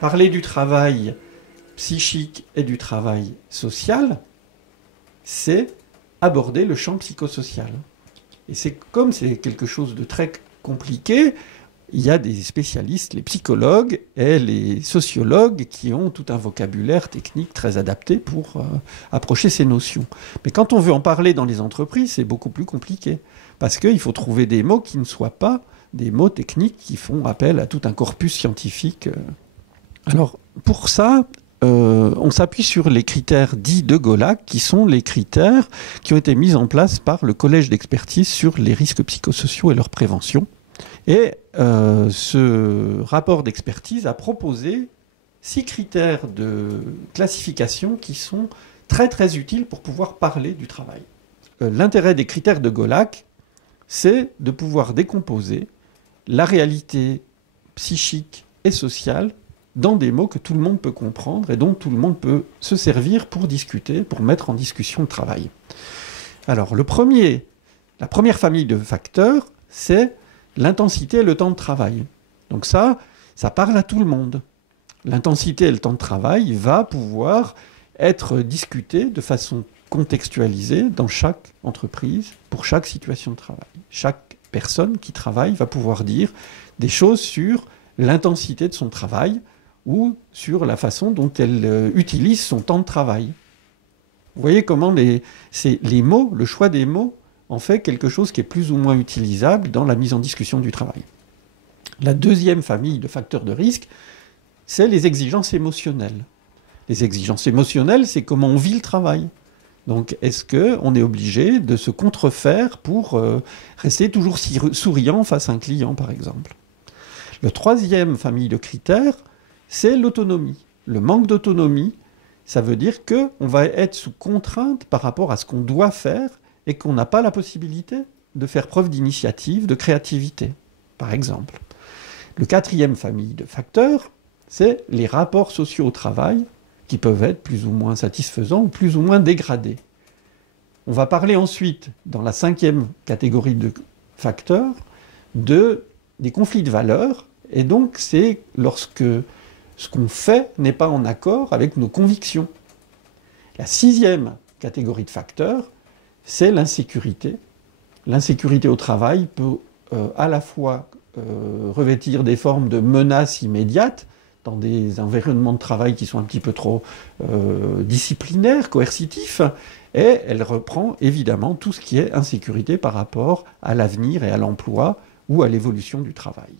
parler du travail psychique et du travail social, c'est aborder le champ psychosocial. Et c'est comme c'est quelque chose de très compliqué, il y a des spécialistes, les psychologues et les sociologues qui ont tout un vocabulaire technique très adapté pour approcher ces notions. Mais quand on veut en parler dans les entreprises, c'est beaucoup plus compliqué. Parce qu'il faut trouver des mots qui ne soient pas des mots techniques qui font appel à tout un corpus scientifique. Alors, pour ça, on s'appuie sur les critères dits de Golac, qui sont les critères qui ont été mis en place par le Collège d'expertise sur les risques psychosociaux et leur prévention. Et ce rapport d'expertise a proposé 6 critères de classification qui sont très très utiles pour pouvoir parler du travail. L'intérêt des critères de Golac, c'est de pouvoir décomposer la réalité psychique et sociale dans des mots que tout le monde peut comprendre et dont tout le monde peut se servir pour discuter, pour mettre en discussion le travail. Alors, la première famille de facteurs, c'est l'intensité et le temps de travail. Donc ça parle à tout le monde. L'intensité et le temps de travail va pouvoir être discuté de façon contextualisée dans chaque entreprise, pour chaque situation de travail. Chaque personne qui travaille va pouvoir dire des choses sur l'intensité de son travail ou sur la façon dont elle utilise son temps de travail. Vous voyez comment les mots, le choix des mots, en fait quelque chose qui est plus ou moins utilisable dans la mise en discussion du travail. La deuxième famille de facteurs de risque, c'est les exigences émotionnelles. Les exigences émotionnelles, c'est comment on vit le travail. Donc, est-ce qu'on est obligé de se contrefaire pour rester toujours souriant face à un client, par exemple? La troisième famille de critères, c'est l'autonomie. Le manque d'autonomie, ça veut dire qu'on va être sous contrainte par rapport à ce qu'on doit faire et qu'on n'a pas la possibilité de faire preuve d'initiative, de créativité, par exemple. Le quatrième famille de facteurs, c'est les rapports sociaux au travail, qui peuvent être plus ou moins satisfaisants ou plus ou moins dégradés. On va parler ensuite, dans la cinquième catégorie de facteurs, des conflits de valeurs, et donc c'est lorsque ce qu'on fait n'est pas en accord avec nos convictions. La sixième catégorie de facteurs, c'est l'insécurité. L'insécurité au travail peut à la fois revêtir des formes de menaces immédiates, dans des environnements de travail qui sont un petit peu trop disciplinaires, coercitifs, et elle reprend évidemment tout ce qui est insécurité par rapport à l'avenir et à l'emploi ou à l'évolution du travail.